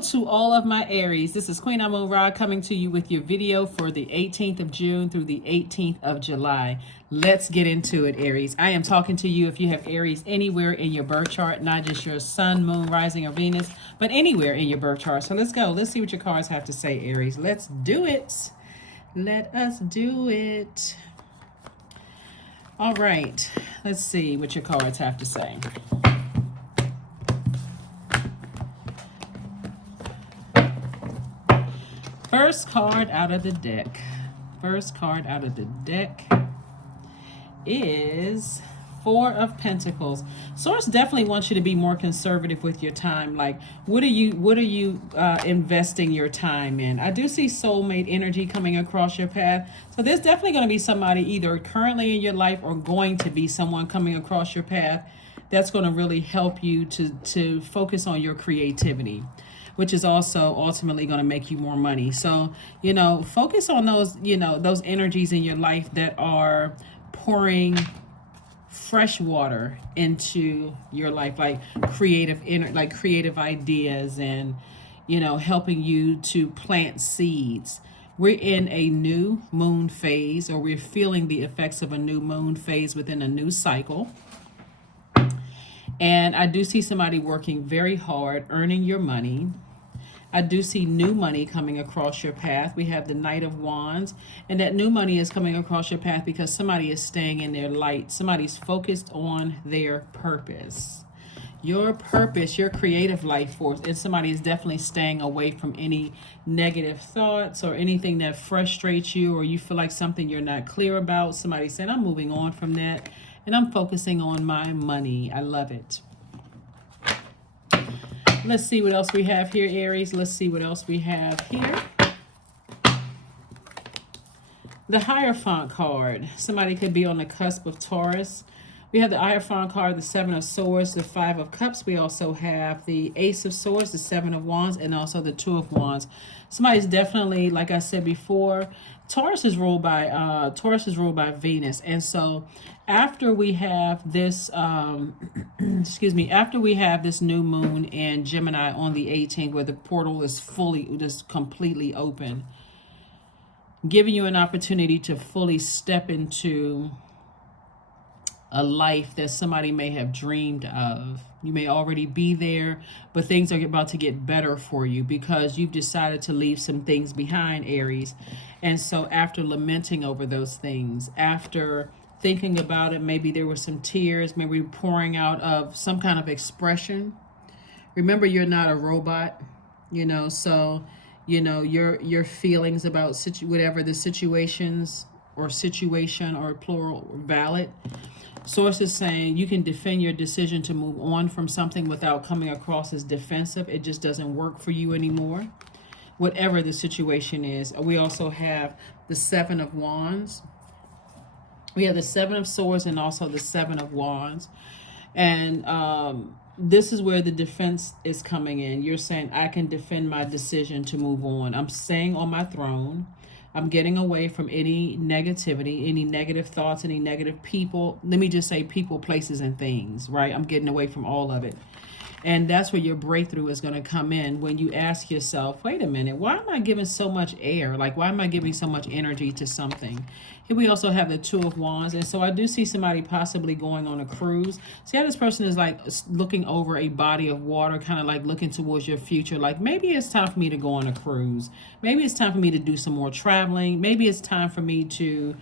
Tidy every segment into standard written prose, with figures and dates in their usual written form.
to all of my Aries. This is Queen Amun Ra coming to you with your video for the 18th of June through the 18th of July. Let's get into it, Aries. I am talking to you if you have Aries anywhere in your birth chart, not just your sun, moon, rising, or Venus, but anywhere in your birth chart. So let's go. Let's see what your cards have to say, Aries. Let's do it. Let us do it. All right. Let's see what your cards have to say. First card out of the deck. First card out of the deck is Four of Pentacles. Source definitely wants you to be more conservative with your time. Like, what are you investing your time in? I do see soulmate energy coming across your path. So there's definitely going to be somebody either currently in your life or going to be someone coming across your path that's going to really help you to focus on your creativity, which is also ultimately going to make you more money. So, focus on those, those energies in your life that are pouring fresh water into your life, like creative ideas and, helping you to plant seeds. We're in a new moon phase, or we're feeling the effects of a new moon phase within a new cycle. And I do see somebody working very hard, earning your money. I do see new money coming across your path. We have the Knight of Wands, and that new money is coming across your path because somebody is staying in their light. Somebody's focused on their purpose. Your purpose, your creative life force, and somebody is definitely staying away from any negative thoughts or anything that frustrates you, or you feel like something you're not clear about. Somebody's saying, I'm moving on from that and I'm focusing on my money. I love it. Let's see what else we have here, Aries. Let's see what else we have here. The Hierophant card. Somebody could be on the cusp of Taurus. We have the Hierophant card, the Seven of Swords, the Five of Cups. We also have the Ace of Swords, the Seven of Wands, and also the Two of Wands. Somebody's definitely, like I said before, Taurus is ruled by Venus. And so after we have this, after we have this new moon in Gemini on the 18th, where the portal is just completely open, giving you an opportunity to fully step into a life that somebody may have dreamed of. You may already be there, but things are about to get better for you because you've decided to leave some things behind, Aries. And so after lamenting over those things, after thinking about it, maybe there were some tears, maybe pouring out of some kind of expression. Remember, you're not a robot, so, your feelings about whatever the situations or situation or plural valid. Source is saying you can defend your decision to move on from something without coming across as defensive. It just doesn't work for you anymore, whatever the situation is. We also have the Seven of Wands. We have the Seven of Swords and also the Seven of Wands. And this is where the defense is coming in. You're saying, I can defend my decision to move on. I'm staying on my throne. I'm getting away from any negativity, any negative thoughts, any negative people. Let me just say people, places, and things, right? I'm getting away from all of it. And that's where your breakthrough is going to come in when you ask yourself, wait a minute, why am I giving so much air? Like, why am I giving so much energy to something? Here we also have the Two of Wands. And so I do see somebody possibly going on a cruise. See how this person is like looking over a body of water, kind of like looking towards your future. Like, maybe it's time for me to go on a cruise. Maybe it's time for me to do some more traveling. Maybe it's time for me to,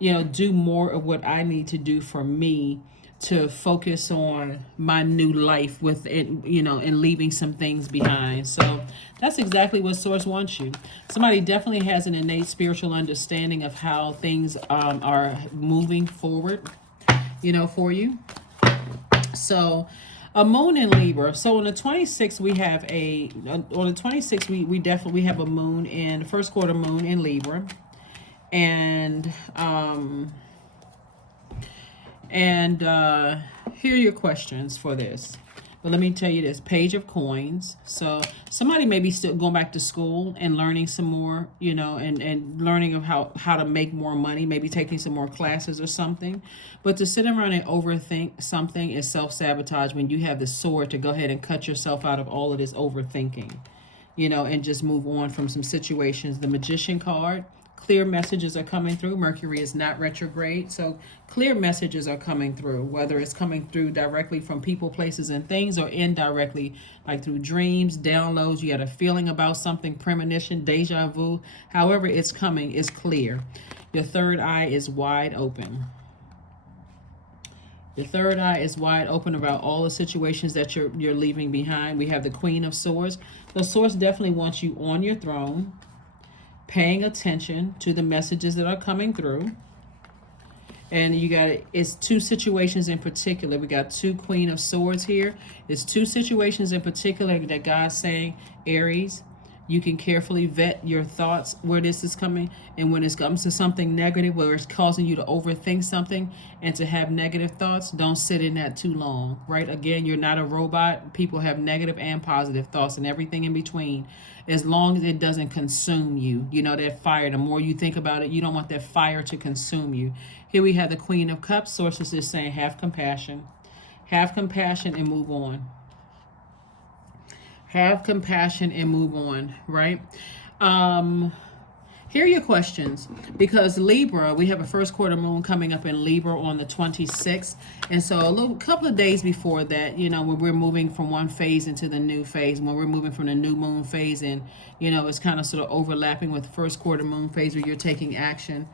do more of what I need to do for me, to focus on my new life with it, and leaving some things behind. So that's exactly what Source wants you. Somebody definitely has an innate spiritual understanding of how things are moving forward, for you. So a moon in Libra. So on the 26th, we have we have a moon in first quarter moon in Libra. And here are your questions for this. But let me tell you this, Page of Coins. So somebody may be still going back to school and learning some more, and learning of how to make more money, maybe taking some more classes or something. But to sit around and overthink something is self-sabotage when you have the sword to go ahead and cut yourself out of all of this overthinking. and just move on from some situations. The Magician card, clear messages are coming through. Mercury is not retrograde, so clear messages are coming through, whether it's coming through directly from people, places, and things, or indirectly, like through dreams, downloads. You had a feeling about something, premonition, deja vu. However it's coming, is clear. Your third eye is wide open. The third eye is wide open about all the situations that you're leaving behind. We have the Queen of Swords. The Swords definitely wants you on your throne, paying attention to the messages that are coming through. And it's two situations in particular. We got two Queen of Swords here. It's two situations in particular that God's saying, Aries, you can carefully vet your thoughts where this is coming. And when it comes to something negative, where it's causing you to overthink something and to have negative thoughts, don't sit in that too long, right? Again, you're not a robot. People have negative and positive thoughts and everything in between. As long as it doesn't consume you, that fire, the more you think about it, you don't want that fire to consume you. Here we have the Queen of Cups. Sources is saying, have compassion and move on. Have compassion and move on, right? Here are your questions. Because Libra, we have a first quarter moon coming up in Libra on the 26th. And so a couple of days before that, when we're moving from one phase into the new phase, when we're moving from the new moon phase, and, it's kind of sort of overlapping with the first quarter moon phase where you're taking action.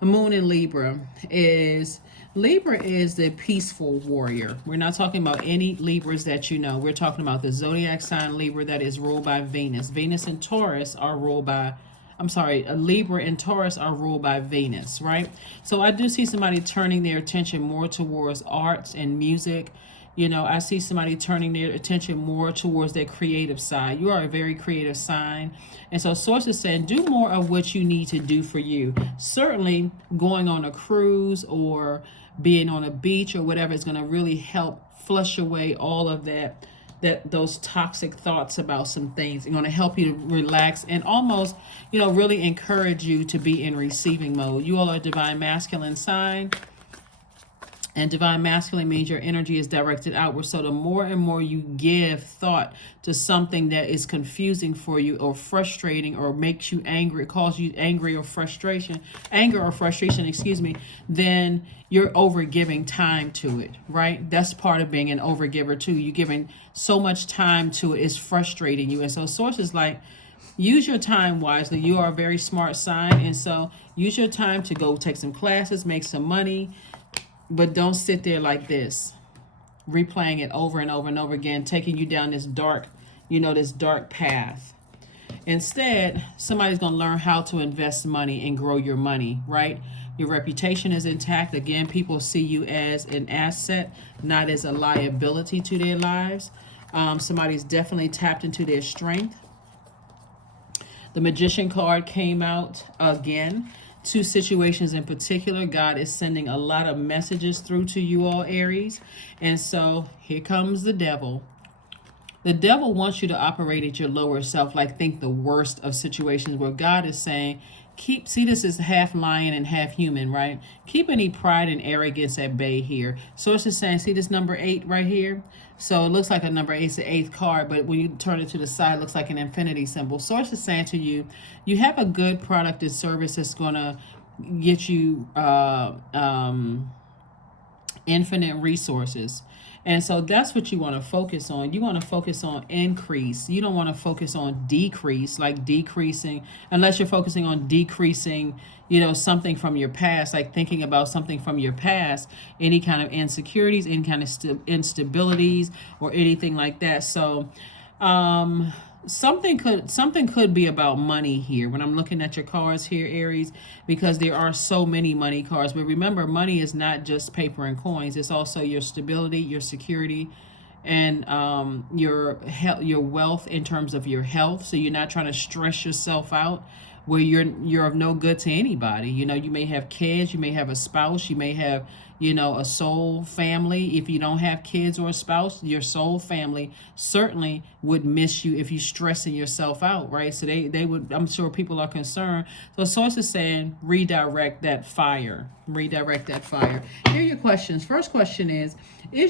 The moon in Libra is the peaceful warrior. We're not talking about any Libras that you know. We're talking about the zodiac sign Libra that is ruled by Venus. Venus and Taurus are ruled by, Libra and Taurus are ruled by Venus, right? So I do see somebody turning their attention more towards arts and music. I see somebody turning their attention more towards their creative side. You are a very creative sign. And so sources saying, do more of what you need to do for you. Certainly going on a cruise or being on a beach or whatever is going to really help flush away all of those toxic thoughts about some things. It's going to help you to relax and almost, really encourage you to be in receiving mode. You all are a divine masculine sign. And divine masculine means your energy is directed outward. So the more and more you give thought to something that is confusing for you or frustrating or makes you angry, causes you anger or frustration, then you're overgiving time to it, right? That's part of being an overgiver too. You're giving so much time to it, it's frustrating you. And so sources like, use your time wisely. You are a very smart sign. And so use your time to go take some classes, make some money. But don't sit there like this, replaying it over and over and over again, taking you down this dark path. Instead, somebody's going to learn how to invest money and grow your money, right? Your reputation is intact. Again, people see you as an asset, not as a liability to their lives. Somebody's definitely tapped into their strength. The Magician card came out again. Two situations in particular, God is sending a lot of messages through to you all, Aries. And so here comes the devil. The devil wants you to operate at your lower self, like think the worst of situations, where God is saying, see, this is half lion and half human, right? Keep any pride and arrogance at bay here. Source is saying, see this number 8 right here? So it looks like a number 8, it's the 8th card, but when you turn it to the side, it looks like an infinity symbol. Source is saying to you, you have a good product and service that's going to get you infinite resources. And so that's what you want to focus on. You want to focus on increase. You don't want to focus on decrease, like decreasing, unless you're focusing on decreasing, something from your past, like thinking about something from your past, any kind of insecurities, any kind of instabilities or anything like that. So something could be about money here when I'm looking at your cards here, Aries, because there are so many money cards. But remember, money is not just paper and coins. It's also your stability, your security, and your wealth in terms of your health. So you're not trying to stress yourself out where you're of no good to anybody. You may have kids, you may have a spouse, you may have a soul family. If you don't have kids or a spouse, your soul family certainly would miss you if you're stressing yourself out, right? So they would, I'm sure people are concerned. So source is saying, redirect that fire. Here are your questions. First question is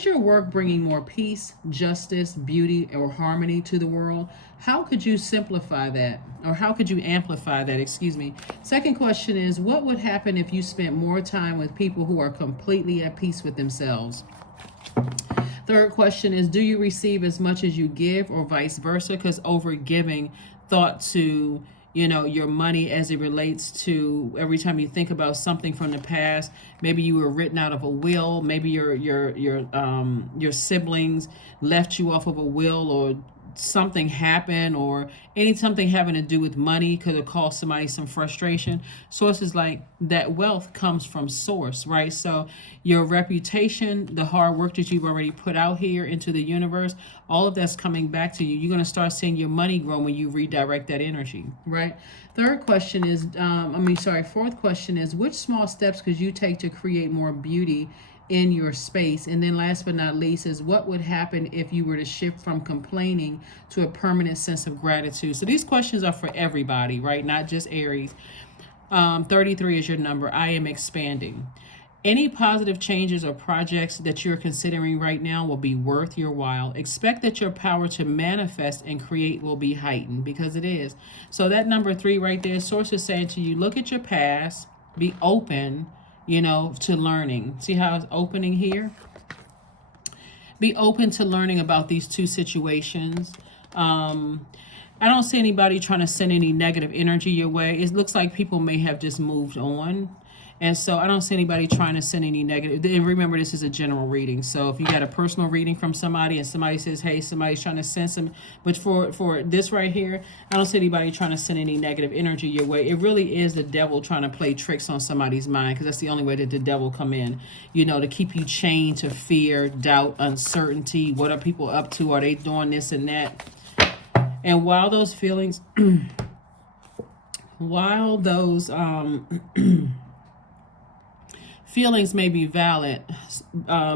your work bringing more peace, justice, beauty, or harmony to the world? How could you simplify that? Or how could you amplify that? Excuse me. Second question is, what would happen if you spent more time with people who are completely at peace with themselves? Third question is, do you receive as much as you give, or vice versa? Because over giving thought to, your money as it relates to every time you think about something from the past. Maybe you were written out of a will. Maybe your siblings left you off of a will, or something happened, or something having to do with money could have caused somebody some frustration. Sources like that wealth comes from source, right? So your reputation, the hard work that you've already put out here into the universe, all of that's coming back to you. You're going to start seeing your money grow when you redirect that energy, right? Fourth question is, which small steps could you take to create more beauty in your space? And then last but not least is, what would happen if you were to shift from complaining to a permanent sense of gratitude? So these questions are for everybody, right? Not just Aries. 33 is your number. I am expanding. Any positive changes or projects that you're considering right now will be worth your while. Expect that your power to manifest and create will be heightened, because it is. So that number 3 right there, source is saying to you, look at your past, be open, to learning. See how it's opening here? Be open to learning about these two situations. I don't see anybody trying to send any negative energy your way. It looks like people may have just moved on. And so I don't see anybody trying to send any negative. And remember, this is a general reading. So if you got a personal reading from somebody and somebody says, hey, somebody's trying to send some, but for this right here, I don't see anybody trying to send any negative energy your way. It really is the devil trying to play tricks on somebody's mind, because that's the only way that the devil come in, to keep you chained to fear, doubt, uncertainty. What are people up to? Are they doing this and that? And while those feelings, feelings may be valid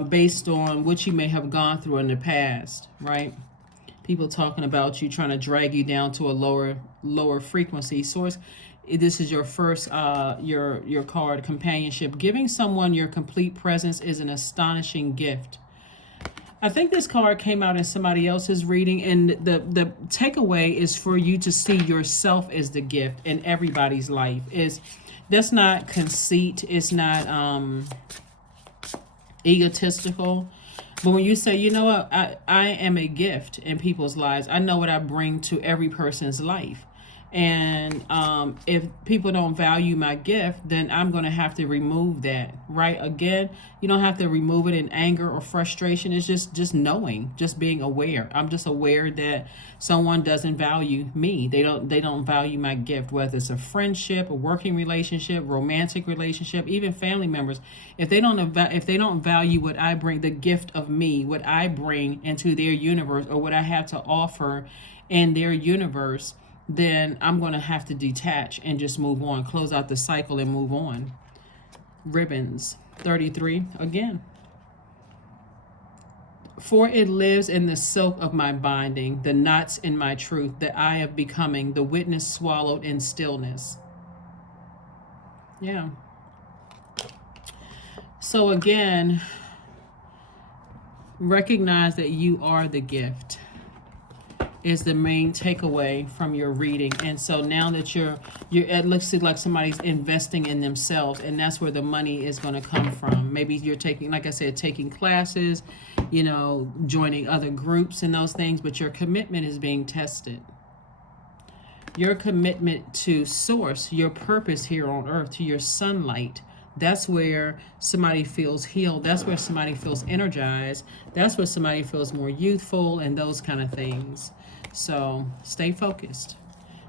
based on what you may have gone through in the past, right? People talking about you, trying to drag you down to a lower frequency source. This is your first your card, companionship. Giving someone your complete presence is an astonishing gift. I think this card came out in somebody else's reading, and the takeaway is for you to see yourself as the gift in everybody's life. That's not conceit. It's not egotistical. But when you say, you know what, I am a gift in people's lives. I know what I bring to every person's life. And if people don't value my gift, then I'm going to have to remove that, right? Again, you don't have to remove it in anger or frustration. It's just knowing, just being aware. I'm just aware that someone doesn't value me. They don't value my gift, whether it's a friendship, a working relationship, romantic relationship, even family members. If they don't value what I bring, the gift of me, what I bring into their universe, or what I have to offer in their universe, then I'm going to have to detach and just move on, close out the cycle and move on. Ribbons, 33 again. For it lives in the silk of my binding, the knots in my truth, the eye of becoming, the witness swallowed in stillness. Yeah. So again, recognize that you are the gift is the main takeaway from your reading. And so now that it looks like somebody's investing in themselves, and that's where the money is going to come from. Maybe you're taking, like I said, taking classes, joining other groups and those things, but your commitment is being tested. Your commitment to source, your purpose here on earth, to your sunlight. That's where somebody feels healed. That's where somebody feels energized. That's where somebody feels more youthful and those kind of things. So stay focused.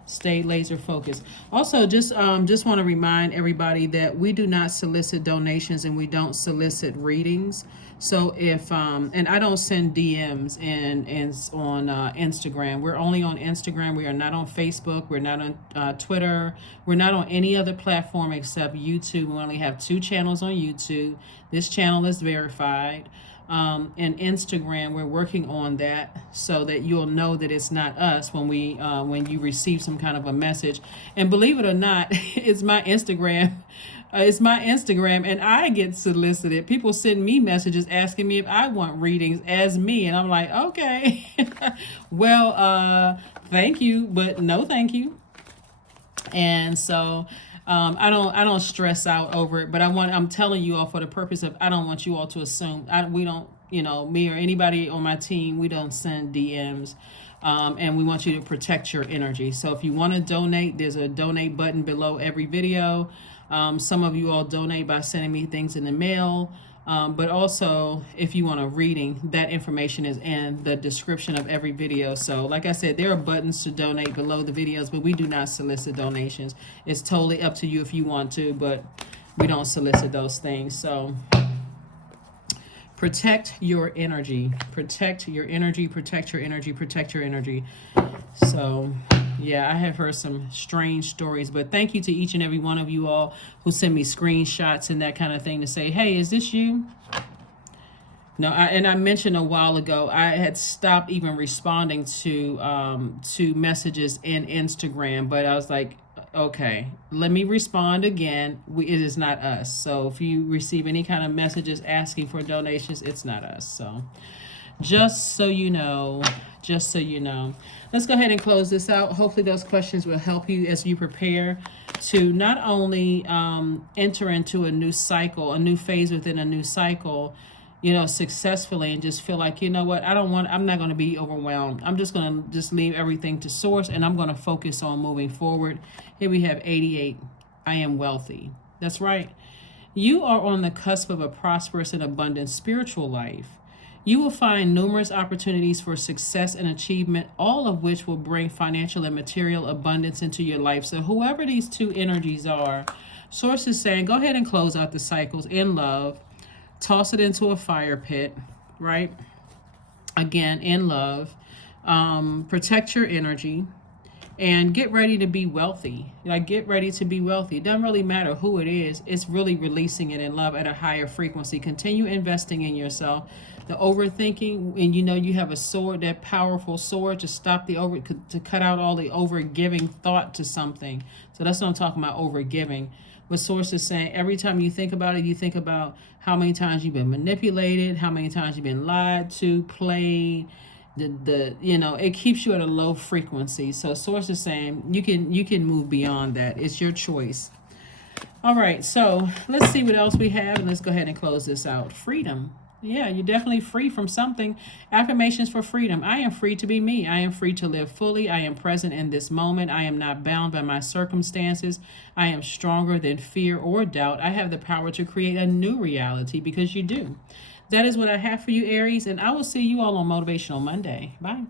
Stay laser focused. Also, just want to remind everybody that we do not solicit donations and we don't solicit readings. So if and I don't send DMs and on Instagram. We're only on Instagram. We are not on Facebook. We're not on Twitter. We're not on any other platform except YouTube. We only have 2 channels on YouTube. This channel is verified. And Instagram, we're working on that so that you'll know that it's not us when you receive some kind of a message. And believe it or not, it's my Instagram It's my Instagram, and I get solicited. People send me messages asking me if I want readings as me, and I'm like, okay, well, thank you, but no, thank you. And so I don't stress out over it, but I'm telling you all for the purpose of, I don't want you all to assume we don't, me or anybody on my team, we don't send DMs. And we want you to protect your energy. So if you want to donate, there's a donate button below every video. Some of you all donate by sending me things in the mail. But also, if you want a reading, that information is in the description of every video. So like I said, there are buttons to donate below the videos, but we do not solicit donations. It's totally up to you if you want to, but we don't solicit those things. So protect your energy. Protect your energy. Protect your energy. Protect your energy. So yeah, I have heard some strange stories, but thank you to each and every one of you all who send me screenshots and that kind of thing to say, hey, is this you? No, I mentioned a while ago, I had stopped even responding to messages in Instagram, but I was like, okay, let me respond again. It is not us. So if you receive any kind of messages asking for donations, it's not us. So just so you know, let's go ahead and close this out. Hopefully those questions will help you as you prepare to not only enter into a new cycle, a new phase within a new cycle, successfully, and just feel like, what, I'm not going to be overwhelmed. I'm just going to leave everything to source, and I'm going to focus on moving forward. Here we have 88. I am wealthy. That's right. You are on the cusp of a prosperous and abundant spiritual life. You will find numerous opportunities for success and achievement, all of which will bring financial and material abundance into your life. So whoever these two energies are, Source is saying, go ahead and close out the cycles in love. Toss it into a fire pit, right? Again, in love. Protect your energy. And get ready to be wealthy. Get ready to be wealthy. It doesn't really matter who it is. It's really releasing it in love at a higher frequency. Continue investing in yourself. The overthinking, and you have a sword, that powerful sword, to stop to cut out all the over-giving thought to something. So that's what I'm talking about, over-giving. What Source is saying, every time you think about it, you think about how many times you've been manipulated, how many times you've been lied to, played. It keeps you at a low frequency. So Source is saying you can move beyond that. It's your choice. All right, so let's see what else we have, and let's go ahead and close this out. Freedom. Yeah, you're definitely free from something. Affirmations for freedom. I am free to be me. I am free to live fully. I am present in this moment. I am not bound by my circumstances. I am stronger than fear or doubt. I have the power to create a new reality, because you do. That is what I have for you, Aries, and I will see you all on Motivational Monday. Bye.